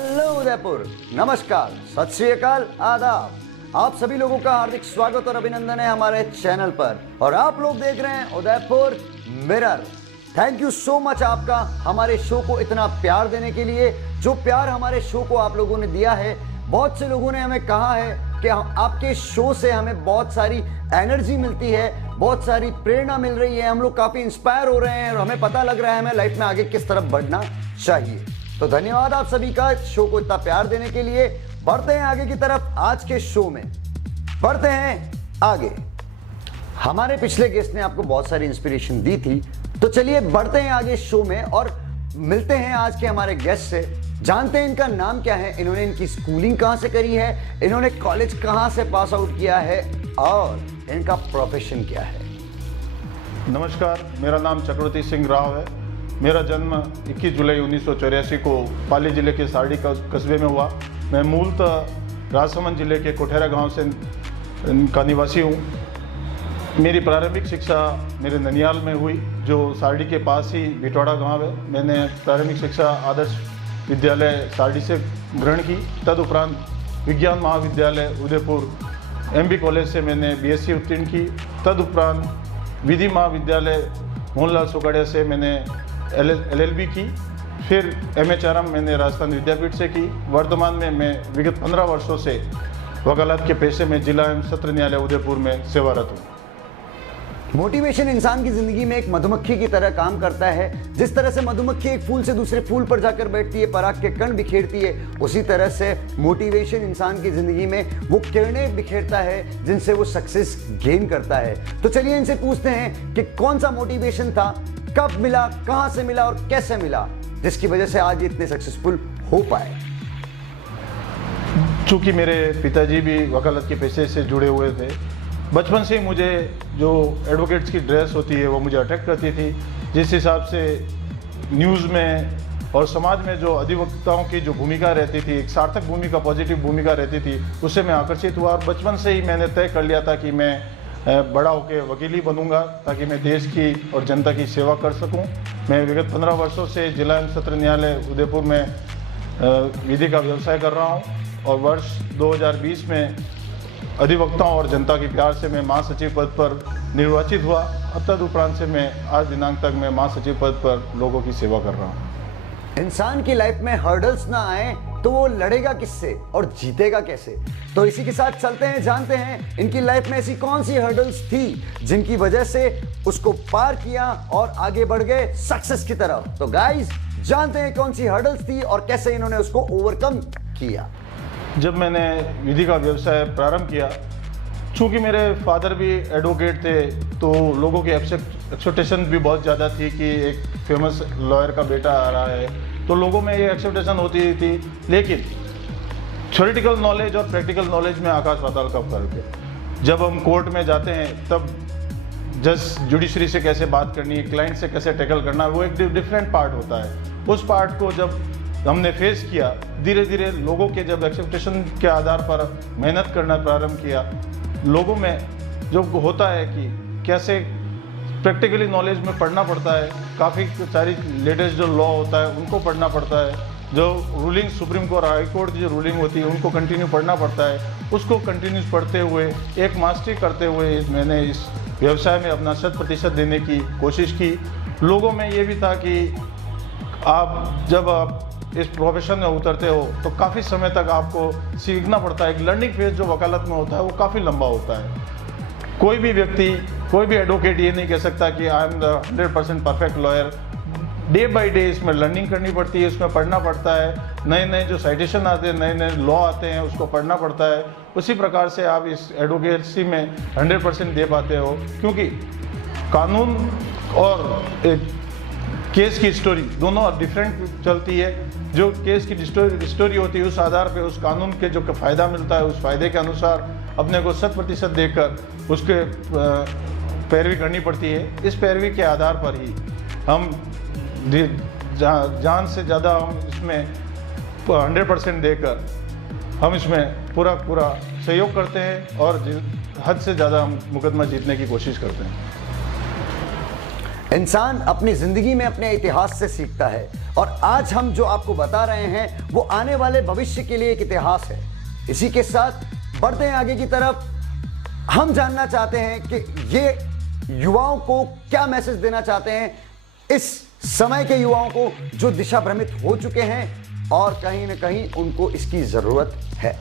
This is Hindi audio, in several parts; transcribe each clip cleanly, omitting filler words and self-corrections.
हेलो उदयपुर, नमस्कार, सत श्री अकाल, आदाब। आप सभी लोगों का हार्दिक स्वागत और अभिनंदन है हमारे चैनल पर। और आप लोग देख रहे हैं Udaipur mirror. Thank you so much आपका हमारे शो को इतना प्यार देने के लिए। जो प्यार हमारे शो को आप लोगों ने दिया है, बहुत से लोगों ने हमें कहा है कि आपके शो से हमें बहुत सारी एनर्जी मिलती है, बहुत सारी प्रेरणा मिल रही है, हम लोग काफी इंस्पायर हो रहे हैं और हमें पता लग रहा है हमें लाइफ में आगे किस तरफ बढ़ना चाहिए। तो धन्यवाद आप सभी का शो को इतना प्यार देने के लिए। बढ़ते हैं आगे की तरफ। आज के शो में बढ़ते हैं आगे। हमारे पिछले गेस्ट ने आपको बहुत सारी इंस्पिरेशन दी थी, तो चलिए बढ़ते हैं आगे शो में और मिलते हैं आज के हमारे गेस्ट से। जानते हैं इनका नाम क्या है, इन्होंने इनकी स्कूलिंग कहां से करी है, इन्होंने कॉलेज कहां से पास आउट किया है और इनका प्रोफेशन क्या है। नमस्कार, मेरा नाम चक्रवर्ती सिंह राव है। मेरा जन्म 21 जुलाई 1984 को पाली जिले के सारडी कस्बे में हुआ। मैं मूलतः राजसमंद जिले के कोठेरा गांव से का निवासी हूं। मेरी प्रारंभिक शिक्षा मेरे ननियाल में हुई, जो सारडी के पास ही बिटवाड़ा गांव है। मैंने प्रारंभिक शिक्षा आदर्श विद्यालय सारडी से ग्रहण की। तदुपरांत विज्ञान महाविद्यालय उदयपुर MB कॉलेज से मैंने BSc उत्तीर्ण की। तदुपरांत विधि महाविद्यालय मोहनलाल सुगाड़िया से मैंने LLB की। फिर MHRM मैंने राजस्थान विद्यापीठ से की। वर्तमान में मैं विगत 15 वर्षों से वकालत के पेशे में जिला एवं सत्र न्यायालय उदयपुर में सेवारत हूँ। मोटिवेशन इंसान की जिंदगी में एक मधुमक्खी की तरह काम करता है। जिस तरह से मधुमक्खी एक फूल से दूसरे फूल पर जाकर बैठती है, पराग के कण बिखेरती है, उसी तरह से मोटिवेशन इंसान की जिंदगी में वो किरणें बिखेरता है जिनसे वो सक्सेस गेन करता है। तो चलिए इनसे पूछते हैं कि कौन सा मोटिवेशन था, कब मिला, कहां से मिला और कैसे मिला, जिसकी वजह से आज इतने सक्सेसफुल हो पाए। चूँकि मेरे पिताजी भी वकालत के पेशे से जुड़े हुए थे, बचपन से ही मुझे जो एडवोकेट्स की ड्रेस होती है वो मुझे अट्रैक्ट करती थी। जिस हिसाब से न्यूज़ में और समाज में जो अधिवक्ताओं की जो भूमिका रहती थी, एक सार्थक भूमिका, पॉजिटिव भूमिका रहती थी, उससे मैं आकर्षित हुआ। और बचपन से ही मैंने तय कर लिया था कि मैं बड़ा होकर वकील ही बनूंगा, ताकि मैं देश की और जनता की सेवा कर सकूं। मैं विगत 15 वर्षों से जिला एवं सत्र न्यायालय उदयपुर में विधि का व्यवसाय कर रहा हूं और वर्ष 2020 में अधिवक्ताओं और जनता के प्यार से मैं महासचिव पद पर निर्वाचित हुआ। अब तदुपरांत से मैं आज दिनांक तक मैं महासचिव पद पर लोगों की सेवा कर रहा हूँ। इंसान की लाइफ में हर्डल्स ना आए तो वो लड़ेगा किससे और जीतेगा कैसे। तो इसी के साथ चलते हैं, जानते हैं इनकी लाइफ में ऐसी कौन सी हर्डल्स थी जिनकी वजह से उसको पार किया और आगे बढ़ गए सक्सेस की तरफ। तो गाइस, जानते हैं कौन सी हर्डल्स थी और कैसे इन्होंने उसको ओवरकम किया। जब मैंने विधि का व्यवसाय प्रारंभ किया, चूँकि मेरे फादर भी एडवोकेट थे, तो लोगों की एक्सपेक्टेशन भी बहुत ज़्यादा थी कि एक फेमस लॉयर का बेटा आ रहा है, तो लोगों में ये एक्सपेक्टेशन होती थी। लेकिन थ्योरेटिकल नॉलेज और प्रैक्टिकल नॉलेज में आकाश पाताल का फर्क है। जब हम कोर्ट में जाते हैं तब जज जुडिशरी से कैसे बात करनी है, क्लाइंट से कैसे टैकल करना है, वो एक डिफरेंट पार्ट होता है। उस पार्ट को जब हमने फेस किया, धीरे धीरे लोगों के जब एक्सपेक्टेशन के आधार पर मेहनत करना प्रारंभ किया, लोगों में जो होता है कि कैसे प्रैक्टिकली नॉलेज में पढ़ना पड़ता है, काफ़ी सारी लेटेस्ट जो लॉ होता है उनको पढ़ना पड़ता है, जो ruling supreme court high court की जो रूलिंग होती है उनको कंटिन्यू पढ़ना पड़ता है। उसको कंटिन्यूस पढ़ते हुए एक मास्टरी करते हुए मैंने इस व्यवसाय में अपना 100% देने की कोशिश की। लोगों में ये भी था कि जब आप इस प्रोफेशन में उतरते हो तो काफ़ी समय तक आपको सीखना पड़ता है। एक लर्निंग फेज जो वकालत में होता है वो काफ़ी लंबा होता है। कोई भी व्यक्ति, कोई भी एडवोकेट ये नहीं कह सकता कि I am the 100% perfect lawyer. Day by day इसमें लर्निंग करनी पड़ती है, इसमें पढ़ना पड़ता है, नए नए जो साइटेशन आते हैं, नए नए लॉ आते हैं, उसको पढ़ना पड़ता है। उसी प्रकार से आप इस एडवोकेसी में 100% दे पाते हो, क्योंकि कानून और एक केस की स्टोरी दोनों डिफरेंट चलती है। जो केस की स्टोरी होती है उस आधार पे उस कानून के जो फ़ायदा मिलता है, उस फ़ायदे के अनुसार अपने को 100% देकर उसके पैरवी करनी पड़ती है। इस पैरवी के आधार पर ही हम जान से ज़्यादा हम इसमें 100% देकर हम इसमें पूरा सहयोग करते हैं और हद से ज़्यादा हम मुकदमा जीतने की कोशिश करते हैं। इंसान अपनी जिंदगी में अपने इतिहास से सीखता है और आज हम जो आपको बता रहे हैं वो आने वाले भविष्य के लिए एक इतिहास है। इसी के साथ बढ़ते हैं आगे की तरफ। हम जानना चाहते हैं कि ये युवाओं को क्या मैसेज देना चाहते हैं, इस समय के युवाओं को जो दिशा भ्रमित हो चुके हैं और कहीं ना कहीं उनको इसकी जरूरत है।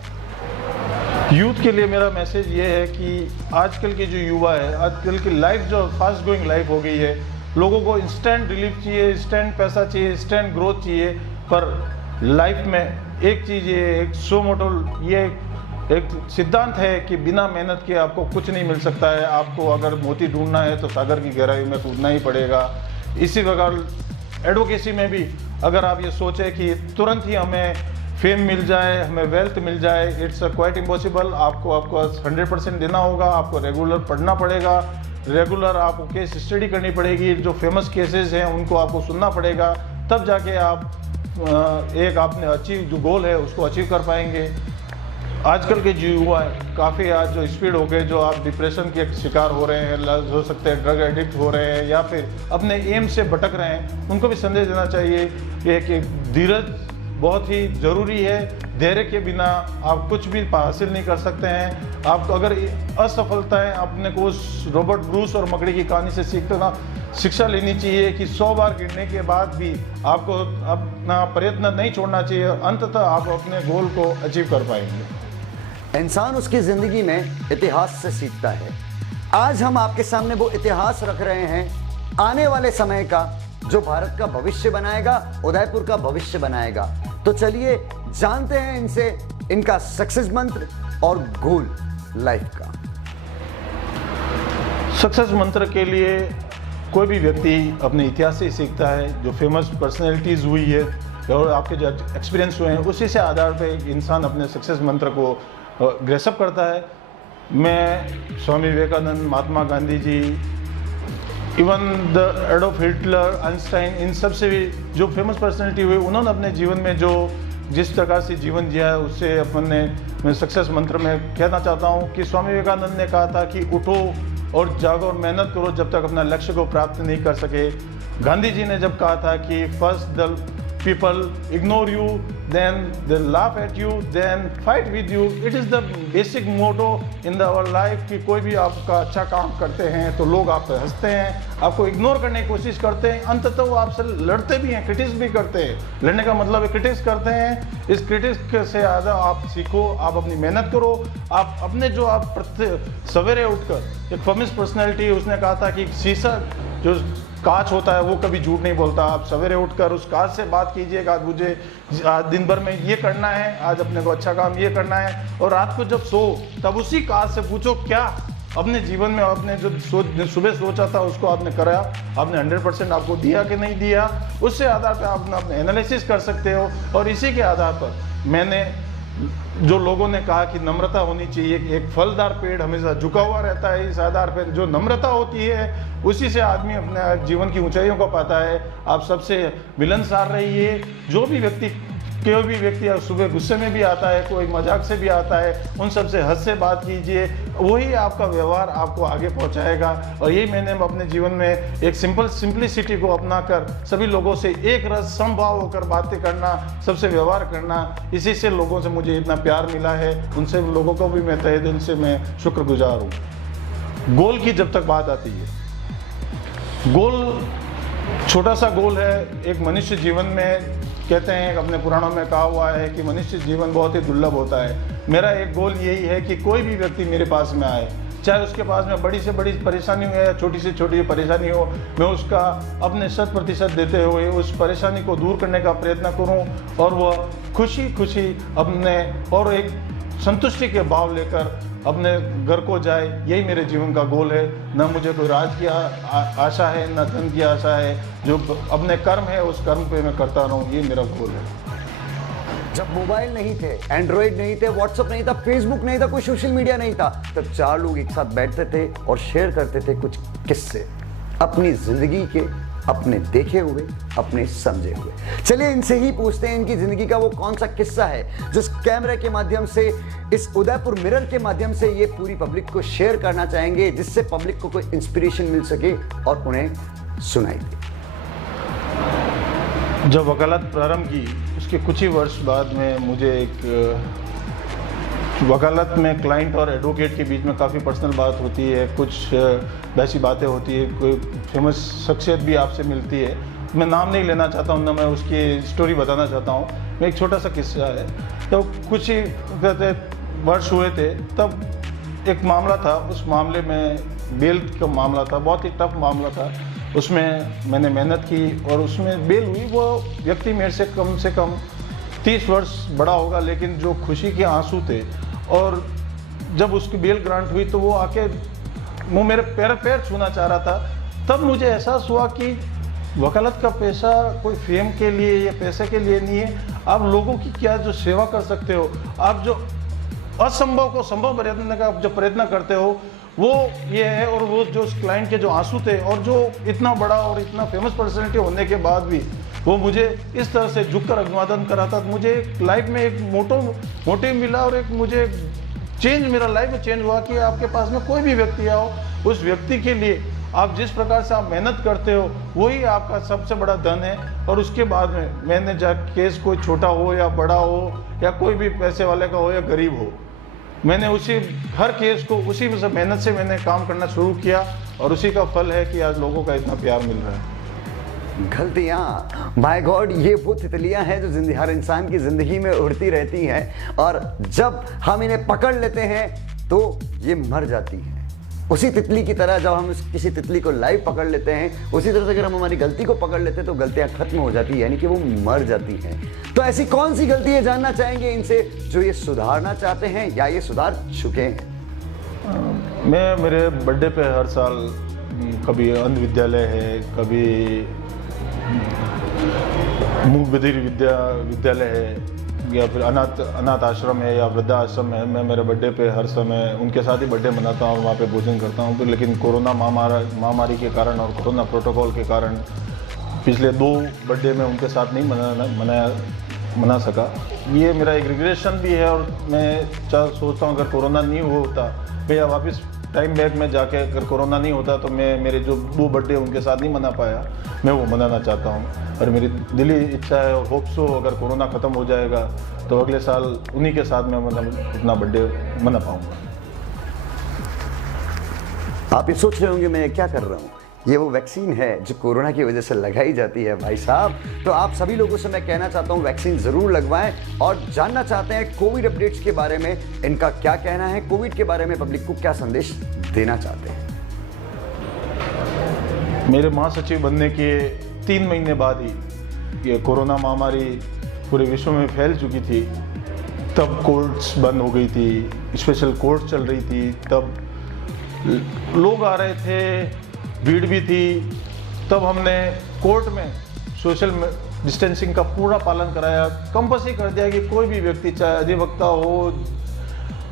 यूथ के लिए मेरा मैसेज ये है कि आजकल के जो युवा है, आजकल की लाइफ जो फास्ट गोइंग लाइफ हो गई है, लोगों को इंस्टेंट रिलीफ चाहिए, इंस्टेंट पैसा चाहिए, इंस्टेंट ग्रोथ चाहिए। पर लाइफ में एक चीज़ ये, एक सो मोटो ये एक सिद्धांत है कि बिना मेहनत के आपको कुछ नहीं मिल सकता है। आपको अगर मोती ढूंढना है तो सागर की गहराई में कूदना ही पड़ेगा। इसी प्रकार एडवोकेसी में भी अगर आप ये सोचें कि तुरंत ही हमें फेम मिल जाए, हमें वेल्थ मिल जाए, इट्स क्वाइट इम्पॉसिबल। आपको 100% देना होगा, आपको रेगुलर पढ़ना पड़ेगा, रेगुलर आपको केस स्टडी करनी पड़ेगी, जो फेमस केसेस हैं उनको आपको सुनना पड़ेगा, तब जाके आप एक आपने अचीव जो गोल है उसको अचीव कर पाएंगे। आजकल के जो युवा है काफ़ी आज जो स्पीड हो गए, जो आप डिप्रेशन के शिकार हो रहे हैं, हो सकते हैं ड्रग एडिक्ट हो रहे हैं या फिर अपने एम से भटक रहे हैं, उनको भी संदेश देना चाहिए कि धीरज बहुत ही ज़रूरी है। धैर्य के बिना आप कुछ भी हासिल नहीं कर सकते हैं। आपको अगर असफलताएं अपने को उस रॉबर्ट ब्रूस और मकड़ी की कहानी से सीखना शिक्षा लेनी चाहिए कि 100 बार गिरने के बाद भी आपको अपना प्रयत्न नहीं छोड़ना चाहिए। अंततः आप अपने गोल को अचीव कर पाएंगे। इंसान उसकी जिंदगी में इतिहास से सीखता है। आज हम आपके सामने वो इतिहास रख रहे हैं आने वाले समय का, जो भारत का भविष्य बनाएगा, उदयपुर का भविष्य बनाएगा। तो चलिए जानते हैं इनसे इनका सक्सेस मंत्र और गोल लाइफ का। सक्सेस मंत्र के लिए कोई भी व्यक्ति अपने इतिहास से ही सीखता है। जो फेमस पर्सनैलिटीज़ हुई है और आपके जो एक्सपीरियंस हुए हैं उसी से आधार पे इंसान अपने सक्सेस मंत्र को ग्रेसअप करता है। मैं Swami Vivekananda, Mahatma Gandhi ji, even the Adolf Hitler, Einstein, इन सब से भी जो फेमस पर्सनैलिटी हुए, उन्होंने अपने जीवन में जो जिस प्रकार से जीवन जिया है उससे अपने मैं सक्सेस मंत्र में कहना चाहता हूँ कि स्वामी विवेकानंद ने कहा था कि उठो और जागो और मेहनत करो जब तक अपना लक्ष्य को प्राप्त नहीं कर सके। गांधी जी ने जब कहा था कि first the people ignore you, then they laugh at you, then fight with you. It is the basic motto in our life कि कोई भी आपका अच्छा काम करते हैं तो लोग आप पे हंसते हैं, आपको इग्नोर करने की कोशिश करते हैं, अंततः वो आपसे लड़ते भी हैं, क्रिटिक्स भी करते हैं। लड़ने का मतलब है क्रिटिक्स करते हैं। इस क्रिटिक्स से ज़्यादा आप सीखो, आप अपनी मेहनत करो, आप अपने जो आप सवेरे उठकर, एक फेमस पर्सनैलिटी उसने कहा था कि शीशा जो कांच होता है वो कभी झूठ नहीं बोलता। आप सवेरे उठकर उस कांच से बात कीजिएगा, आज मुझे आज दिन भर में ये करना है, आज अपने को अच्छा काम ये करना है, और रात को जब सो तब उसी कांच से पूछो क्या अपने जीवन में आपने जो सुबह सोचा था उसको आपने करा, आपने 100% आपको दिया कि नहीं दिया। उससे आधार पर आप अपने एनालिसिस कर सकते हो। और इसी के आधार पर मैंने जो लोगों ने कहा कि नम्रता होनी चाहिए, एक फलदार पेड़ हमेशा झुका हुआ रहता है, इस आधार पर जो नम्रता होती है उसी से आदमी अपने जीवन की ऊंचाइयों को पाता है। आप सबसे मिलनसार रहिए। जो भी व्यक्ति कोई भी व्यक्ति सुबह गुस्से में भी आता है, कोई मजाक से भी आता है, उन सब से हंस से बात कीजिए, वही आपका व्यवहार आपको आगे पहुंचाएगा। और यही मैंने अपने जीवन में एक सिंपलिसिटी को अपनाकर सभी लोगों से एक रस समभाव होकर बातें करना, सबसे व्यवहार करना, इसी से लोगों से मुझे इतना प्यार मिला है। उनसे लोगों को भी मैं तहे दिल से मैं शुक्रगुजार हूँ। गोल की जब तक बात आती है, गोल छोटा सा गोल है। एक मनुष्य जीवन में कहते हैं, अपने पुराणों में कहा हुआ है कि मनुष्य जीवन बहुत ही दुर्लभ होता है। मेरा एक गोल यही है कि कोई भी व्यक्ति मेरे पास में आए, चाहे उसके पास में बड़ी से बड़ी परेशानी हो या छोटी से छोटी परेशानी हो, मैं उसका अपने 100% देते हुए उस परेशानी को दूर करने का प्रयत्न करूं और वह खुशी खुशी अपने और एक संतुष्टि के भाव लेकर अपने घर को जाए। यही मेरे जीवन का गोल है। न मुझे कोई राज की आशा है, न धन की आशा है। जो अपने कर्म है उस कर्म पे मैं करता रहूँ, ये मेरा गोल है। जब मोबाइल नहीं थे, एंड्रॉइड नहीं थे, व्हाट्सएप नहीं था, फेसबुक नहीं था, कोई सोशल मीडिया नहीं था, तब 4 लोग एक साथ बैठते थे और शेयर करते थे कुछ किस्से, अपनी जिंदगी के अपने देखे हुए, अपने समझे हुए। चलिए इनसे ही पूछते हैं इनकी जिंदगी का वो कौन सा किस्सा है जिस कैमरे के माध्यम से, इस उदयपुर मिरर के माध्यम से ये पूरी पब्लिक को शेयर करना चाहेंगे, जिससे पब्लिक को कोई इंस्पिरेशन मिल सके और उन्हें सुनाई दे। जब वकालत प्रारंभ की उसके कुछ ही वर्ष बाद में मुझे एक वकालत में क्लाइंट और एडवोकेट के बीच में काफ़ी पर्सनल बात होती है, कुछ वैसी बातें होती है, कोई फेमस शख्सियत भी आपसे मिलती है। मैं नाम नहीं लेना चाहता हूँ, ना मैं उसकी स्टोरी बताना चाहता हूँ। मैं एक छोटा सा किस्सा है। तो कुछ ही वर्ष हुए थे, तब एक मामला था। उस मामले में बेल का मामला था, बहुत ही टफ मामला था। उसमें मैंने मेहनत की और उसमें बेल हुई। वो व्यक्ति मेरे से कम 30 वर्ष बड़ा होगा, लेकिन जो खुशी के आंसू थे, और जब उसकी बेल ग्रांट हुई तो वो आके वो मेरे पैर छूना चाह रहा था। तब मुझे एहसास हुआ कि वकालत का पैसा कोई फेम के लिए या पैसे के लिए नहीं है। आप लोगों की क्या जो सेवा कर सकते हो, आप जो असंभव को संभव प्रयत्न का जो प्रयत्न करते हो, वो ये है। और वो जो उस क्लाइंट के जो आंसू थे, और जो इतना बड़ा और इतना फेमस पर्सनैलिटी होने के बाद भी वो मुझे इस तरह से झुककर अभिवादन करा था, मुझे लाइफ में एक मोटिव मिला और एक मुझे चेंज, मेरा लाइफ में चेंज हुआ कि आपके पास में कोई भी व्यक्ति आओ, उस व्यक्ति के लिए आप जिस प्रकार से आप मेहनत करते हो वही आपका सबसे बड़ा धन है। और उसके बाद में मैंने केस कोई छोटा हो या बड़ा हो, या कोई भी पैसे वाले का हो या गरीब हो, मैंने उसी हर केस को उसी मेहनत से मैंने काम करना शुरू किया, और उसी का फल है कि आज लोगों का इतना प्यार मिल रहा है। गलतियाँ, माय गॉड, ये वो तितलियां हैं जो हर इंसान की जिंदगी में उड़ती रहती हैं, और जब हम इन्हें पकड़ लेते हैं तो ये मर जाती हैं। उसी तितली की तरह जब हम किसी तितली को लाइव पकड़ लेते हैं, उसी तरह से अगर हम हमारी गलती को पकड़ लेते हैं तो गलतियां खत्म हो जाती है, यानी कि वो मर जाती हैं। तो ऐसी कौन सी गलती है, जानना चाहेंगे इनसे, जो ये सुधारना चाहते हैं या ये सुधार चुके हैं। मैं मेरे बर्थडे पे हर साल कभी अंध विद्यालय है, कभी मूक बधिर विद्यालय है, या फिर अनाथ आश्रम है या वृद्धा आश्रम है। मैं मेरे बर्थडे पे हर समय उनके साथ ही बर्थडे मनाता हूँ, वहाँ पे भोजन करता हूँ। लेकिन कोरोना महामारी के कारण और कोरोना प्रोटोकॉल के कारण पिछले 2 बर्थडे में उनके साथ नहीं मना सका। ये मेरा एक रिग्रेशन भी है, और मैं सोचता हूँ अगर कोरोना नहीं होता, मैं वापस टाइम बैक में जाके, अगर कोरोना नहीं होता तो मैं मेरे जो 2 बर्थडे उनके साथ नहीं मना पाया, मैं वो मनाना चाहता हूँ। और मेरी दिली इच्छा है, होप सो अगर कोरोना ख़त्म हो जाएगा तो अगले साल उन्हीं के साथ मैं अपना बर्थडे मना पाऊँगा। आप ये सोच रहे होंगे मैं क्या कर रहा हूँ, ये वो वैक्सीन है जो कोरोना की वजह से लगाई जाती है भाई साहब। तो आप सभी लोगों से मैं कहना चाहता हूँ वैक्सीन ज़रूर लगवाएं, और जानना चाहते हैं कोविड अपडेट्स के बारे में, इनका क्या कहना है, कोविड के बारे में पब्लिक को क्या संदेश देना चाहते हैं। मेरे महासचिव बनने के 3 महीने बाद ही ये कोरोना महामारी पूरे विश्व में फैल चुकी थी। तब कोर्ट्स बंद हो गई थी, स्पेशल कोर्ट चल रही थी, तब लोग आ रहे थे, भीड़ भी थी। तब हमने कोर्ट में सोशल डिस्टेंसिंग का पूरा पालन कराया, कंपल्सरी कर दिया कि कोई भी व्यक्ति, चाहे अधिवक्ता हो,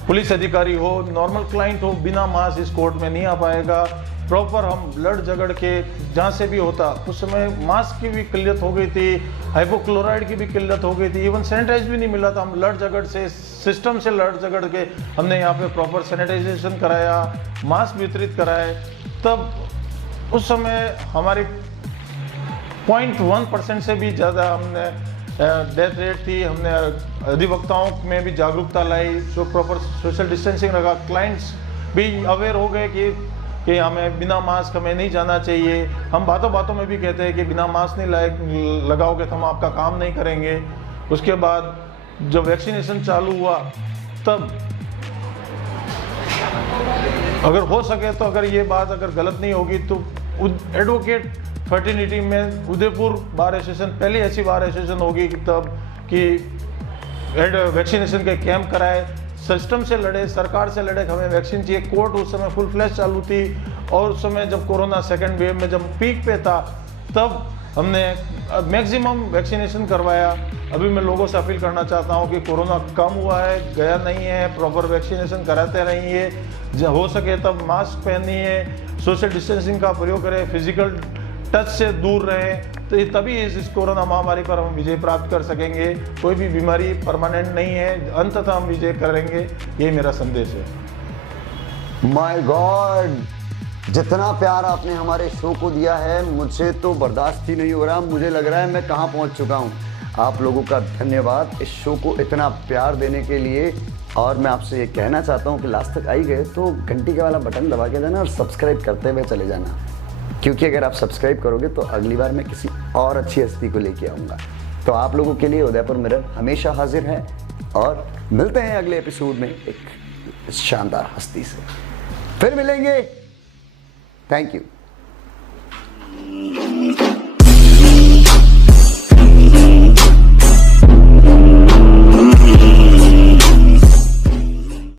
पुलिस अधिकारी हो, नॉर्मल क्लाइंट हो, बिना मास्क इस कोर्ट में नहीं आ पाएगा। प्रॉपर हम लड़ झगड़ के जहाँ से भी होता, उस समय मास्क की भी किल्लत हो गई थी, हाइपोक्लोराइड की भी किल्लत हो गई थी, इवन सैनिटाइज भी नहीं मिला था। हम लड़ झगड़ से, सिस्टम से लड़ झगड़ के हमने यहाँ पे प्रॉपर सैनिटाइजेशन कराया, मास्क वितरित कराए। तब उस समय हमारी 0.1% से भी ज़्यादा हमने डेथ रेट थी। हमने अधिवक्ताओं में भी जागरूकता लाई, जो प्रॉपर सोशल डिस्टेंसिंग रखा। क्लाइंट्स भी अवेयर हो गए कि हमें बिना मास्क हमें नहीं जाना चाहिए। हम बातों बातों में भी कहते हैं कि बिना मास्क नहीं लगाओगे तो हम आपका काम नहीं करेंगे। उसके बाद जब वैक्सीनेशन चालू हुआ, तब अगर हो सके तो, अगर ये बात अगर गलत नहीं होगी तो एडवोकेट फर्टिनिटी में उदयपुर बार एसोसिएशन पहली ऐसी बार एसोसिएशन होगी तब कि वैक्सीनेशन के कैंप कराए, सिस्टम से लड़े, सरकार से लड़े, हमें वैक्सीन चाहिए। कोर्ट उस समय फुल फ्लैश चालू थी, और उस समय जब कोरोना सेकेंड वेव में जब पीक पे था, तब हमने मैक्सिमम वैक्सीनेशन करवाया। अभी मैं लोगों से अपील करना चाहता हूं कि कोरोना कम हुआ है, गया नहीं है, प्रॉपर वैक्सीनेशन कराते रहिए, जब हो सके तब मास्क पहनिए, सोशल डिस्टेंसिंग का प्रयोग करें, फिजिकल टच से दूर रहें, तो तभी इस कोरोना महामारी पर हम विजय प्राप्त कर सकेंगे। कोई भी बीमारी परमानेंट नहीं है, अंततः हम विजय करेंगे, ये मेरा संदेश है। माय गॉड, जितना प्यार आपने हमारे शो को दिया है मुझे तो बर्दाश्त ही नहीं हो रहा। मुझे लग रहा है मैं कहाँ पहुँच चुका हूँ। आप लोगों का धन्यवाद इस शो को इतना प्यार देने के लिए। और मैं आपसे ये कहना चाहता हूँ कि लास्ट तक आई गए तो घंटी के वाला बटन दबा के देना और सब्सक्राइब करते हुए चले जाना, क्योंकि अगर आप सब्सक्राइब करोगे तो अगली बार मैं किसी और अच्छी हस्ती को लेके आऊँगा। तो आप लोगों के लिए उदयपुर मिरर हमेशा हाजिर है और मिलते हैं अगले एपिसोड में एक शानदार हस्ती से। फिर मिलेंगे। Thank you.